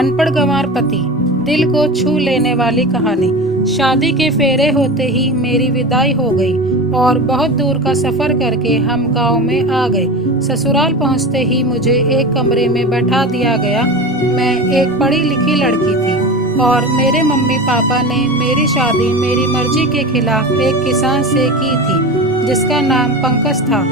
अनपढ़ गंवार पति, दिल को छू लेने वाली कहानी। शादी के फेरे होते ही मेरी विदाई हो गई और बहुत दूर का सफर करके हम गांव में आ गए। ससुराल पहुंचते ही मुझे एक कमरे में बैठा दिया गया। मैं एक पढ़ी लिखी लड़की थी और मेरे मम्मी पापा ने मेरी शादी मेरी मर्जी के खिलाफ एक किसान से की थी जिसका नाम पंकज था।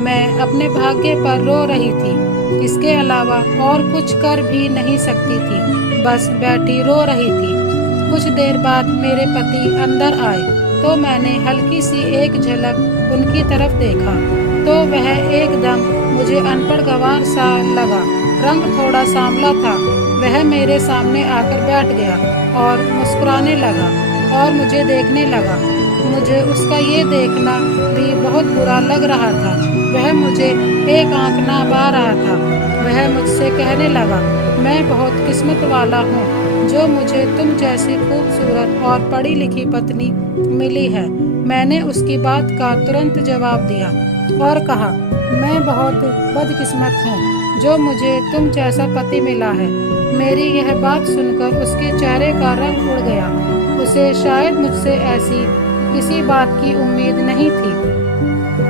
मैं अपने भाग्य पर रो रही थी, इसके अलावा और कुछ कर भी नहीं सकती थी, बस बैठी रो रही थी। कुछ देर बाद मेरे पति अंदर आए तो मैंने हल्की सी एक झलक उनकी तरफ देखा तो वह एकदम मुझे अनपढ़ गंवार सा लगा। रंग थोड़ा सांवला था। वह मेरे सामने आकर बैठ गया और मुस्कुराने लगा और मुझे देखने लगा। मुझे उसका ये देखना भी बहुत बुरा लग रहा था। वह मुझे एक आंख ना पा रहा था। वह मुझसे कहने लगा, मैं बहुत किस्मत वाला हूँ जो मुझे तुम जैसी खूबसूरत और पढ़ी लिखी पत्नी मिली है। मैंने उसकी बात का तुरंत जवाब दिया और कहा, मैं बहुत बदकिस्मत हूँ जो मुझे तुम जैसा पति मिला है। मेरी यह बात सुनकर उसके चेहरे का रंग उड़ गया। उसे शायद मुझसे ऐसी किसी बात की उम्मीद नहीं थी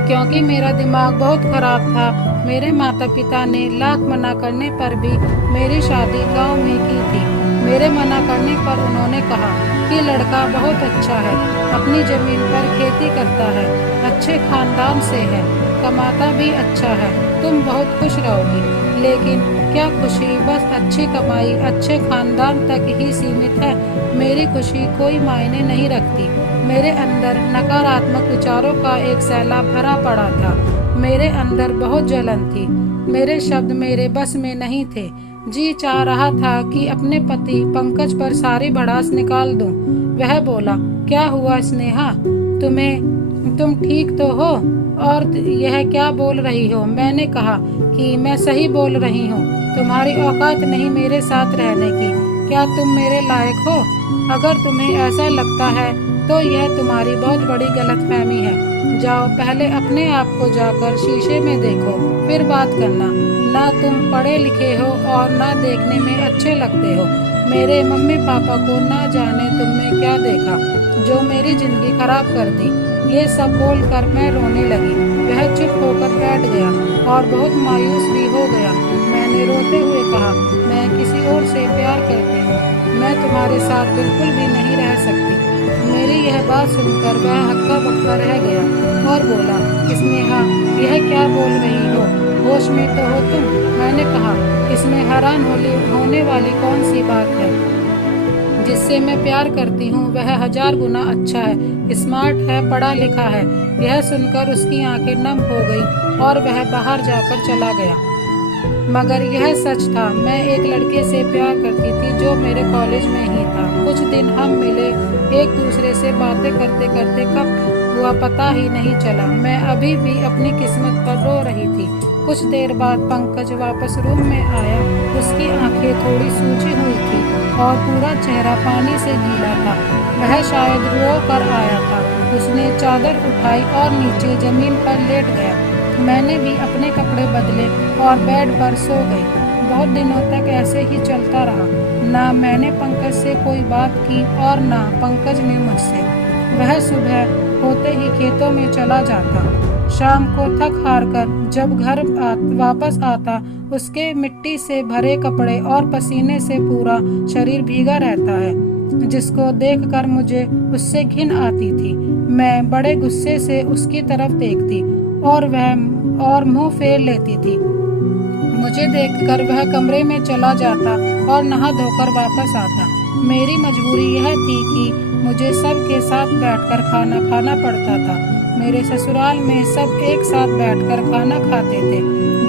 क्योंकि मेरा दिमाग बहुत खराब था। मेरे माता पिता ने लाख मना करने पर भी मेरी शादी गांव में की थी। मेरे मना करने पर उन्होंने कहा कि लड़का बहुत अच्छा है, अपनी जमीन पर खेती करता है, अच्छे खानदान से है, कमाता भी अच्छा है, तुम बहुत खुश रहोगी। लेकिन क्या खुशी बस अच्छी कमाई अच्छे खानदान तक ही सीमित है? मेरी खुशी कोई मायने नहीं रखती। मेरे अंदर नकारात्मक विचारों का एक सैलाब भरा पड़ा था। मेरे अंदर बहुत जलन थी। मेरे शब्द मेरे बस में नहीं थे। जी चाह रहा था कि अपने पति पंकज पर सारी भड़ास निकाल दूं। वह बोला, क्या हुआ स्नेहा, तुम ठीक तो हो? और यह क्या बोल रही हो? मैंने कहा कि मैं सही बोल रही हूँ। तुम्हारी औकात नहीं मेरे साथ रहने की। क्या तुम मेरे लायक हो? अगर तुम्हें ऐसा लगता है तो यह तुम्हारी बहुत बड़ी गलतफहमी है। जाओ पहले अपने आप को जाकर शीशे में देखो, फिर बात करना। ना तुम पढ़े लिखे हो और ना देखने में अच्छे लगते हो। मेरे मम्मी पापा को ना जाने तुमने क्या देखा जो मेरी जिंदगी खराब कर दी। ये सब बोलकर मैं रोने लगी। वह चुप होकर बैठ गया और बहुत मायूस भी हो गया। मैंने रोते हुए कहा, मैं किसी और से प्यार करती हूँ। मैं तुम्हारे साथ बिल्कुल भी नहीं रह सकती। मेरी यह बात सुनकर वह हक्का बक्का रह गया और बोला, स्नेहा यह क्या बोल रही हो? होश में तो हो तुम? मैंने कहा, इसमें हैरान होने वाली कौन सी बात है? जिससे मैं प्यार करती हूँ वह 1000 गुना अच्छा है, स्मार्ट है, पढ़ा लिखा है। यह सुनकर उसकी आंखें नम हो गई और वह बाहर जाकर चला गया। मगर यह सच था, मैं एक लड़के से प्यार करती थी जो मेरे कॉलेज में ही था। कुछ दिन हम मिले, एक दूसरे से बातें करते करते कब हुआ पता ही नहीं चला। मैं अभी भी अपनी किस्मत पर रो रही थी। कुछ देर बाद पंकज वापस रूम में आया। उसकी आंखें थोड़ी सूजी हुई थी और पूरा चेहरा पानी से गीला था। वह शायद रो कर आया था। उसने चादर उठाई और नीचे जमीन पर लेट गया। मैंने भी अपने कपड़े बदले और बेड पर सो गई। बहुत दिनों तक ऐसे ही चलता रहा। ना मैंने पंकज से कोई बात की और ना पंकज ने मुझसे। वह सुबह होते ही खेतों में चला जाता। शाम को थक हार कर जब घर वापस आता, उसके मिट्टी से भरे कपड़े और पसीने से पूरा शरीर भीगा रहता है, जिसको देखकर मुझे उससे घिन आती थी। मैं बड़े गुस्से से उसकी तरफ देखती और मुंह फेर लेती थी। मुझे देखकर वह कमरे में चला जाता और नहा धोकर वापस आता। मेरी मजबूरी यह थी कि मुझे सबके साथ बैठकर खाना खाना पड़ता था। मेरे ससुराल में सब एक साथ बैठकर खाना खाते थे,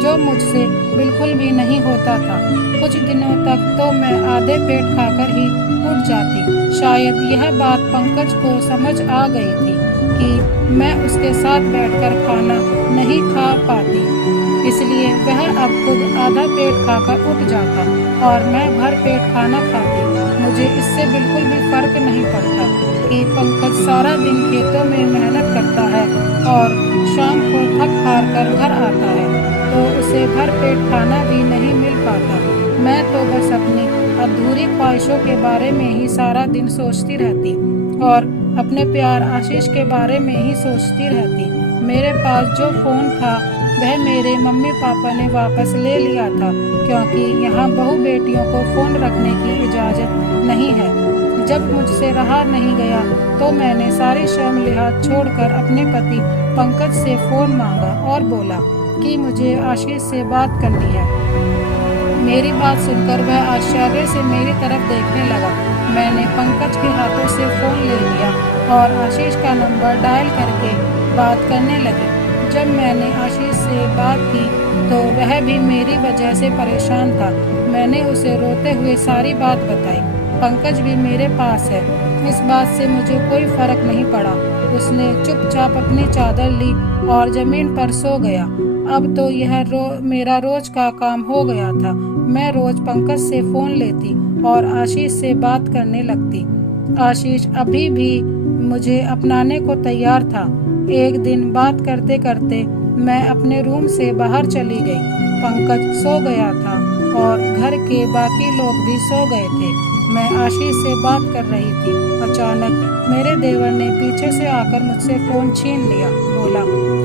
जो मुझसे बिल्कुल भी नहीं होता था। कुछ दिनों तक तो मैं आधे पेट खाकर ही उठ जाती। शायद यह बात पंकज को समझ आ गई थी कि मैं उसके साथ बैठकर खाना नहीं खा पाती, इसलिए वह अब खुद आधा पेट खाकर उठ जाता और मैं भर पेट खाना खाती। मुझे इससे बिल्कुल भी फर्क नहीं पड़ता कि पंकज सारा दिन खेतों में मेहनत करता है और शाम को थक हार कर घर आता है तो उसे भर पेट खाना भी नहीं मिल पाता। मैं तो बस अपनी अधूरी ख्वाहिशों के बारे में ही सारा दिन सोचती रहती और अपने प्यार आशीष के बारे में ही सोचती रहती। मेरे पास जो फ़ोन था वह मेरे मम्मी पापा ने वापस ले लिया था, क्योंकि यहाँ बहू बेटियों को फ़ोन रखने की इजाज़त नहीं है। जब मुझसे रहा नहीं गया तो मैंने सारी शर्म लिहाज छोड़कर अपने पति पंकज से फ़ोन मांगा और बोला कि मुझे आशीष से बात करनी है। मेरी बात सुनकर वह आश्चर्य से मेरी तरफ देखने लगा। मैंने पंकज के हाथों से फ़ोन ले लिया और आशीष का नंबर डायल करके बात करने लगी। जब मैंने आशीष से बात की तो वह भी मेरी वजह से परेशान था। मैंने उसे रोते हुए सारी बात बताई। पंकज भी मेरे पास है, इस बात से मुझे कोई फर्क नहीं पड़ा। उसने चुपचाप अपनी चादर ली और ज़मीन पर सो गया। अब तो यह मेरा रोज का काम हो गया था। मैं रोज पंकज से फ़ोन लेती और आशीष से बात करने लगती। आशीष अभी भी मुझे अपनाने को तैयार था। एक दिन बात करते करते मैं अपने रूम से बाहर चली गई। पंकज सो गया था और घर के बाकी लोग भी सो गए थे। मैं आशीष से बात कर रही थी। अचानक मेरे देवर ने पीछे से आकर मुझसे फ़ोन छीन लिया। बोला,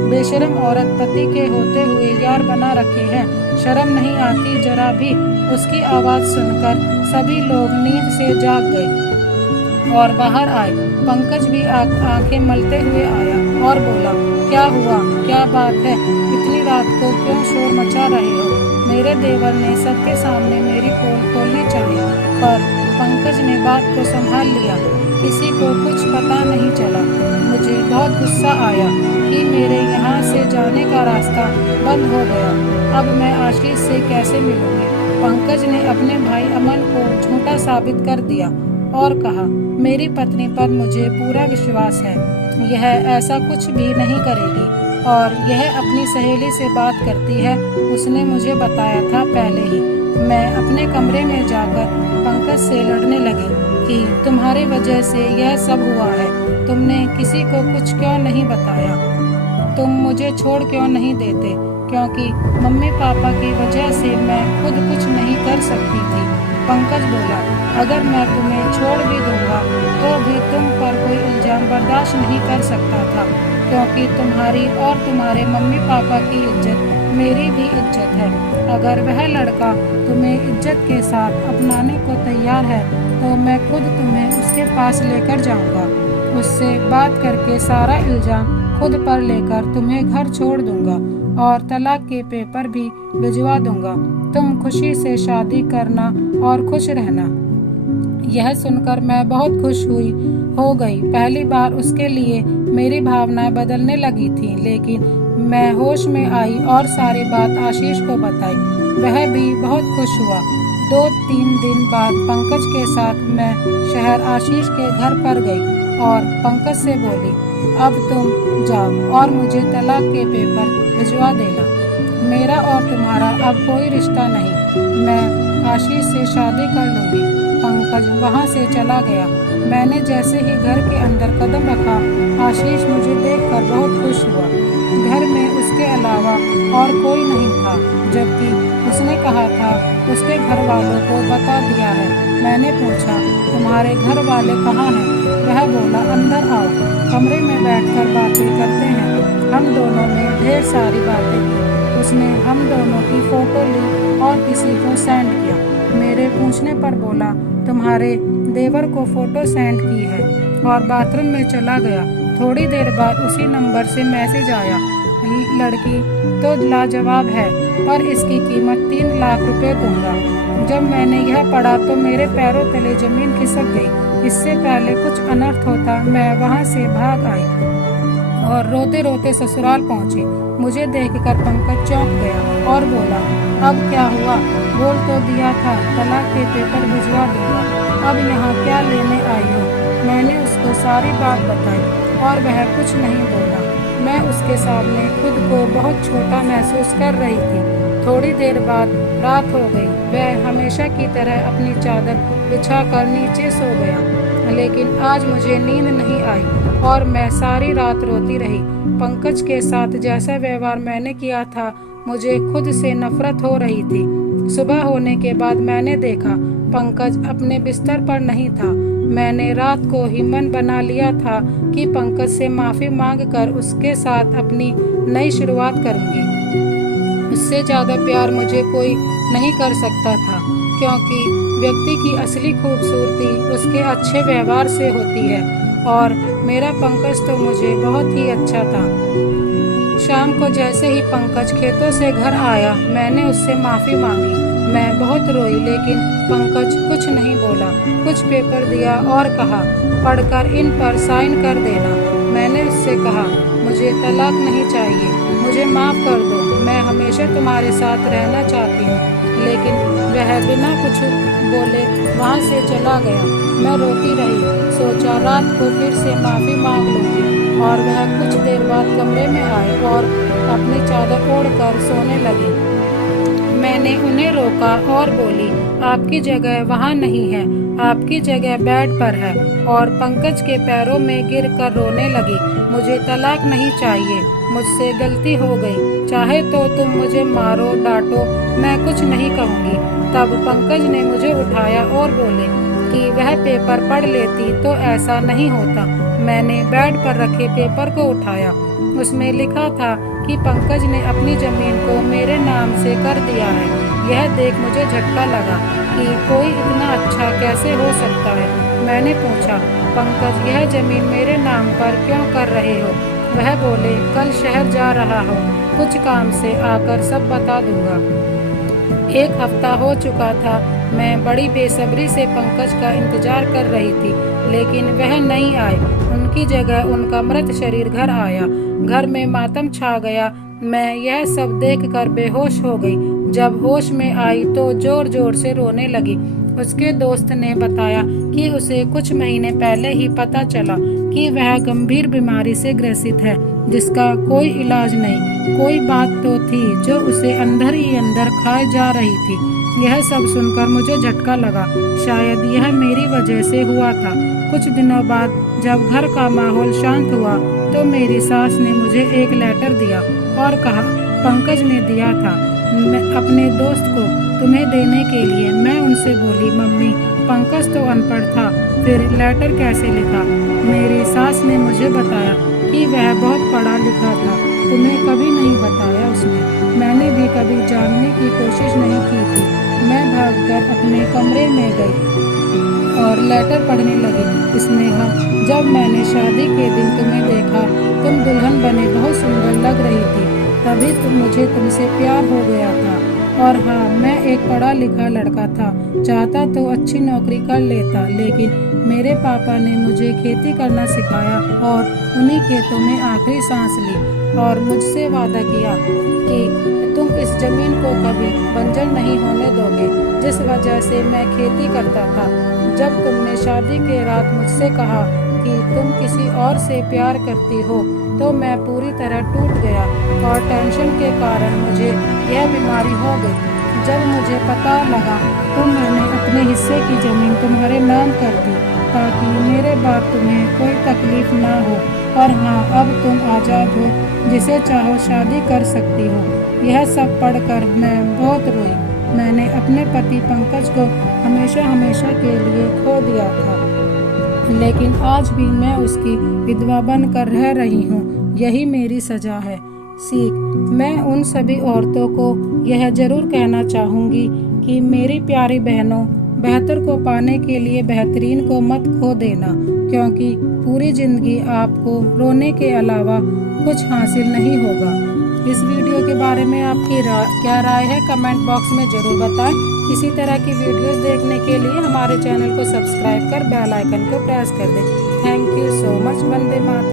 बेशरम औरत पति के होते हुए यार बना रखे हैं, शर्म नहीं आती जरा भी। उसकी आवाज़ सुनकर सभी लोग नींद से जाग गए और बाहर आए। पंकज भी आंखें मलते हुए आया और बोला, क्या हुआ, क्या बात है, इतनी रात को क्यों शोर मचा रहे हो? मेरे देवर ने सबके सामने मेरी पोल खोलनी चाहिए, पर पंकज ने बात को संभाल लिया। किसी को कुछ पता नहीं चला। मुझे बहुत गुस्सा आया कि मेरे यहाँ से जाने का रास्ता बंद हो गया। अब मैं आशीष से कैसे मिलूंगी? पंकज ने अपने भाई अमन को झूठा साबित कर दिया और कहा, मेरी पत्नी पर मुझे पूरा विश्वास है, यह ऐसा कुछ भी नहीं करेगी और यह अपनी सहेली से बात करती है। उसने मुझे बताया था पहले ही। मैं अपने कमरे में जाकर पंकज से लड़ने लगी कि तुम्हारी वजह से यह सब हुआ है। तुमने किसी को कुछ क्यों नहीं बताया? तुम मुझे छोड़ क्यों नहीं देते? क्योंकि मम्मी पापा की वजह से मैं खुद कुछ नहीं कर सकती थी। पंकज बोला, अगर मैं तुम्हें छोड़ भी दूंगा तो भी तुम पर कोई इल्जाम बर्दाश्त नहीं कर सकता था, क्योंकि तुम्हारी और तुम्हारे मम्मी पापा की इज्जत मेरी भी इज्जत है। अगर वह लड़का तुम्हें इज्जत के साथ अपनाने को तैयार है तो मैं खुद तुम्हें उसके पास लेकर जाऊंगा। उससे बात करके सारा इल्जाम खुद पर लेकर तुम्हें घर छोड़ दूंगा और तलाक के पेपर भी भिजवा दूंगा। तुम खुशी से शादी करना और खुश रहना। यह सुनकर मैं बहुत खुश हो गई। पहली बार उसके लिए मेरी भावनाएं बदलने लगी थी, लेकिन मैं होश में आई और सारी बात आशीष को बताई। वह भी बहुत खुश हुआ। 2-3 दिन बाद पंकज के साथ मैं शहर आशीष के घर पर गई और पंकज से बोली, अब तुम जाओ और मुझे तलाक के पेपर भिजवा देना। मेरा और तुम्हारा अब कोई रिश्ता नहीं, मैं आशीष से शादी कर लूँगी। पंकज वहाँ से चला गया। मैंने जैसे ही घर के अंदर कदम रखा, आशीष मुझे देखकर बहुत खुश हुआ। घर में उसके अलावा और कोई नहीं था, जबकि उसने कहा था उसके घर वालों को बता दिया है। मैंने पूछा, तुम्हारे घर वाले कहाँ हैं? वह बोला, अंदर आओ, कमरे में बैठकर बातें करते हैं। हम दोनों ने ढेर सारी बातें की। उसने हम दोनों की फ़ोटो ली और किसी को सेंड किया। मेरे पूछने पर बोला, तुम्हारे देवर को फ़ोटो सेंड की है, और बाथरूम में चला गया। थोड़ी देर बाद उसी नंबर से मैसेज आया, लड़की तो लाजवाब है, पर इसकी कीमत 3 लाख रुपए दूंगा। जब मैंने यह पढ़ा तो मेरे पैरों तले ज़मीन खिसक गई। इससे पहले कुछ अनर्थ होता मैं वहाँ से भाग आई और रोते रोते ससुराल पहुँची। मुझे देखकर पंकज चौंक गया और बोला, अब क्या हुआ? बोल तो दिया था तलाक के पेपर भिजवा दूंगा, अब यहाँ क्या लेने आई हो? मैंने उसको सारी बात बताई और वह कुछ नहीं बोला। मैं उसके सामने खुद को बहुत छोटा महसूस कर रही थी। थोड़ी देर बाद रात हो गई। वह हमेशा की तरह अपनी चादर बिछाकर नीचे सो गया, लेकिन आज मुझे नींद नहीं आई और मैं सारी रात रोती रही। पंकज के साथ जैसा व्यवहार मैंने किया था, मुझे खुद से नफरत हो रही थी। सुबह होने के बाद मैंने देखा पंकज अपने बिस्तर पर नहीं था। मैंने रात को ही मन बना लिया था कि पंकज से माफ़ी मांगकर उसके साथ अपनी नई शुरुआत करूंगी। उससे ज़्यादा प्यार मुझे कोई नहीं कर सकता था, क्योंकि व्यक्ति की असली खूबसूरती उसके अच्छे व्यवहार से होती है और मेरा पंकज तो मुझे बहुत ही अच्छा था। शाम को जैसे ही पंकज खेतों से घर आया, मैंने उससे माफ़ी मांगी। मैं बहुत रोई, लेकिन पंकज कुछ नहीं बोला। कुछ पेपर दिया और कहा, पढ़कर इन पर साइन कर देना। मैंने उससे कहा, मुझे तलाक नहीं चाहिए, मुझे माफ़ कर दो, मैं हमेशा तुम्हारे साथ रहना चाहती हूँ। लेकिन वह बिना कुछ बोले वहाँ से चला गया। मैं रोती रही, सोचा रात को फिर से माफ़ी मांग लूँगी। और वह कुछ देर बाद कमरे में आए और अपनी चादर ओढ़कर सोने लगे। मैंने उन्हें रोका और बोली, आपकी जगह वहाँ नहीं है, आपकी जगह बेड पर है। और पंकज के पैरों में गिरकर रोने लगी। मुझे तलाक नहीं चाहिए, मुझसे गलती हो गई, चाहे तो तुम मुझे मारो डांटो, मैं कुछ नहीं कहूँगी। तब पंकज ने मुझे उठाया और बोले कि वह पेपर पढ़ लेती तो ऐसा नहीं होता। मैंने बेड पर रखे पेपर को उठाया। उसमें लिखा था कि पंकज ने अपनी जमीन को मेरे नाम से कर दिया है। यह देख मुझे झटका लगा कि कोई इतना अच्छा कैसे हो सकता है। मैंने पूछा, पंकज यह जमीन मेरे नाम पर क्यों कर रहे हो? वह बोले, कल शहर जा रहा हो, कुछ काम से आकर सब बता दूंगा। 1 हफ्ता हो चुका था। मैं बड़ी बेसब्री से पंकज का इंतजार कर रही थी, लेकिन वह नहीं आए। उनकी जगह उनका मृत शरीर घर आया। घर में मातम छा गया। मैं यह सब देखकर बेहोश हो गई। जब होश में आई तो जोर जोर से रोने लगी। उसके दोस्त ने बताया कि उसे कुछ महीने पहले ही पता चला कि वह गंभीर बीमारी से ग्रसित है, जिसका कोई इलाज नहीं। कोई बात तो थी जो उसे अंदर ही अंदर खाए जा रही थी। यह सब सुनकर मुझे झटका लगा। शायद यह मेरी वजह से हुआ था। कुछ दिनों बाद जब घर का माहौल शांत हुआ तो मेरी सास ने मुझे एक लेटर दिया और कहा, पंकज ने दिया था मैं अपने दोस्त को तुम्हें देने के लिए। मैं उनसे बोली, मम्मी पंकज तो अनपढ़ था, फिर लेटर कैसे लिखा? मेरी सास ने मुझे बताया कि वह बहुत पढ़ा लिखा था, तुम्हें कभी नहीं बताया उसने। मैंने भी कभी जानने की कोशिश नहीं की थी। मैं भागकर अपने कमरे में गई और लेटर पढ़ने लगी। स्नेहा, जब मैंने शादी के दिन तुम्हें देखा, तुम दुल्हन बने बहुत सुंदर लग रही थी, तभी मुझे तुमसे प्यार हो गया था। और हाँ, मैं एक पढ़ा लिखा लड़का था, चाहता तो अच्छी नौकरी कर लेता, लेकिन मेरे पापा ने मुझे खेती करना सिखाया और उन्हीं खेतों में आखिरी सांस ली और मुझसे वादा किया कि तुम इस जमीन को कभी बंजर नहीं होने दोगे, जिस वजह से मैं खेती करता था। जब तुमने शादी के रात मुझसे कहा कि तुम किसी और से प्यार करती हो, तो मैं पूरी तरह टूट गया और टेंशन के कारण मुझे यह बीमारी हो गई। जब मुझे पता लगा तो मैंने अपने हिस्से की ज़मीन तुम्हारे नाम कर दी, ताकि मेरे बाद तुम्हें कोई तकलीफ ना हो। और हाँ, अब तुम आज़ाद हो, जिसे चाहो शादी कर सकती हो। यह सब पढ़कर मैं बहुत रोई। मैंने अपने पति पंकज को हमेशा हमेशा के लिए खो दिया था, लेकिन आज भी मैं उसकी विधवा बनकर रह रही हूँ। यही मेरी सजा है। सीख, मैं उन सभी औरतों को यह जरूर कहना चाहूँगी कि मेरी प्यारी बहनों, बेहतर को पाने के लिए बेहतरीन को मत खो देना, क्योंकि पूरी जिंदगी आपको रोने के अलावा कुछ हासिल नहीं होगा। इस वीडियो के बारे में आपकी क्या राय है, कमेंट बॉक्स में ज़रूर बताएं। इसी तरह की वीडियोस देखने के लिए हमारे चैनल को सब्सक्राइब कर बेल आइकन को प्रेस कर दें। Thank you so much. Vande Mataram.